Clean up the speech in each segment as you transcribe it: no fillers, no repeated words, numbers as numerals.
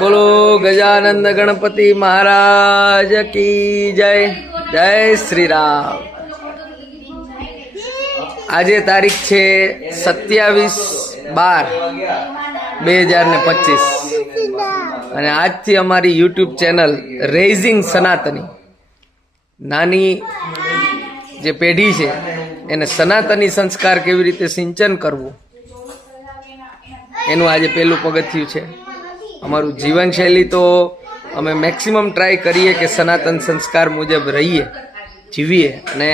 બોલો ગજાનંદ ગણપતિ મહારાજ કી જય. જય શ્રી રામ. આજે તારીખ છે 27/12/2025 અને આજથી અમારી યુટ્યુબ ચેનલ રેઇઝિંગ સનાતની, નાની જે પેઢી છે એને સનાતની સંસ્કાર કેવી રીતે સિંચન કરવું એનું આજે પહેલું પગથિયું છે. અમારું જીવનશૈલી તો અમે મેક્સિમમ ટ્રાય કરીએ કે સનાતન સંસ્કાર મુજબ રહીએ, જીવીએ અને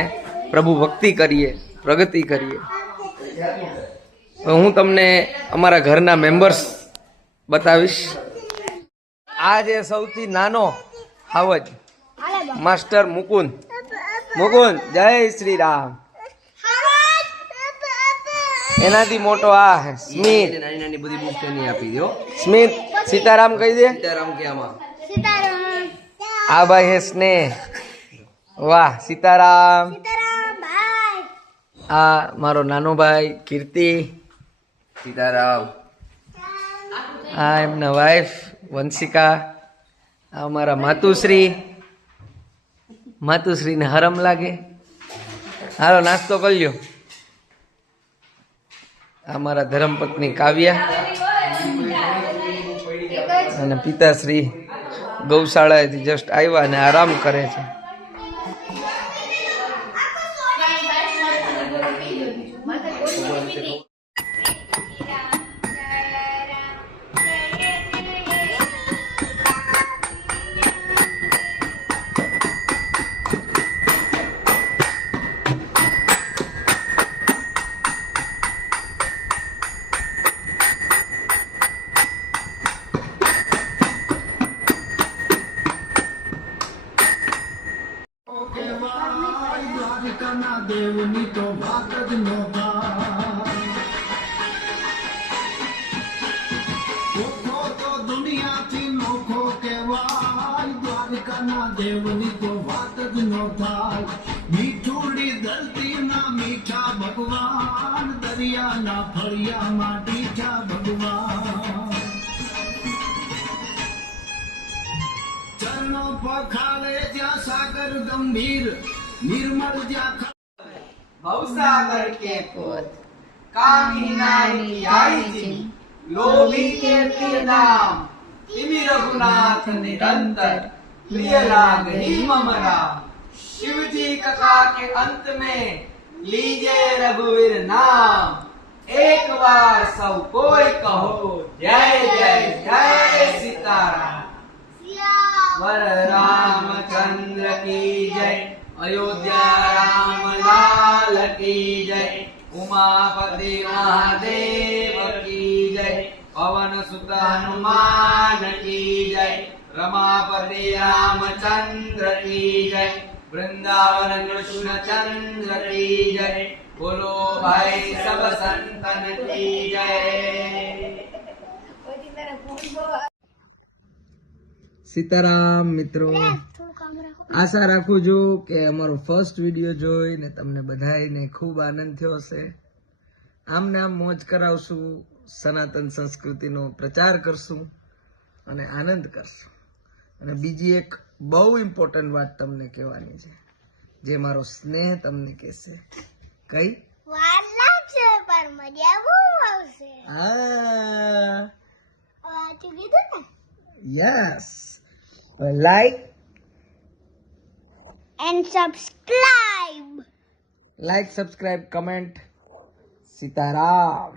પ્રભુ ભક્તિ કરીએ, પ્રગતિ કરીએ. હું તમને અમારા ઘરના મેમ્બર્સ બતાવીશ. આ જે સૌથી નાનો હાવજ માસ્ટર મુકુંદ. જય શ્રી રામ. એનાથી મોટો આ સ્મિત. નાની નાની બધી બુક એની આપી દો. સ્મિત સીતારામ કહી દે. સીતારામ કે આમાં આ ભાઈ હે સ્નેહ. વાહ સીતારામ. આ મારો નાનો ભાઈ કીર્તિ. સીતારામ. આ એમના વાઈફ વંશિકા. આ અમારા માતુશ્રીને હરમ લાગે. હાલો નાસ્તો કરી લ્યો. અમારા ધર્મપત્ની કાવ્યા અને પિતાશ્રી ગૌશાળાએથી જસ્ટ આવ્યા અને આરામ કરે છે. દેવની તો વાત જ નો ઓખો તો દુનિયાથી નોખો કહેવાય. દ્વારકાના દેવની તો વાત જ નો થાય. મીઠુડી ધરતીના મીઠા ભગવાન, દરિયાના ફળિયામાં મીઠા ભગવાન. ચરણો પખાલે જ્યાં સાગર ગંભીર, निर्मल भवसागर के पोत, कामी नाई आई जी, लोभी के नाम, तिमि रघुनाथ निरंतर, प्रिय लाग ही ममरा. शिव जी कथा के अंत में लीजे रघुवीर नाम, एक बार सब कोई कहो जय जय जय सीताराम. वर रामचंद्र की जय. अयोध्या राम लाल की जय. उमापति महादेव की जय. पवन सुत हनुमान की जय. रमापति रामचंद्र की जय. वृंदावन कृष्ण चंद्र की जय. बोलो भाई सब संतन की जय. સીતારામ મિત્રો, આશા રાખું છું કે અમારો ફર્સ્ટ વિડીયો જોઈને તમને બધાને ખૂબ આનંદ થયો હશે. આમને આમ મોજ કરાવશું, સનાતન સંસ્કૃતિનો પ્રચાર કરશું અને આનંદ કરશું. અને બીજી એક બહુ ઇમ્પોર્ટન્ટ વાત તમને કહેવાની છે, જે મારો સ્નેહ તમને કહેશે. કઈ વાત લાગશે પણ મજા બહુ આવશે. Yes. Like and subscribe. Like, subscribe, comment. Sitaram.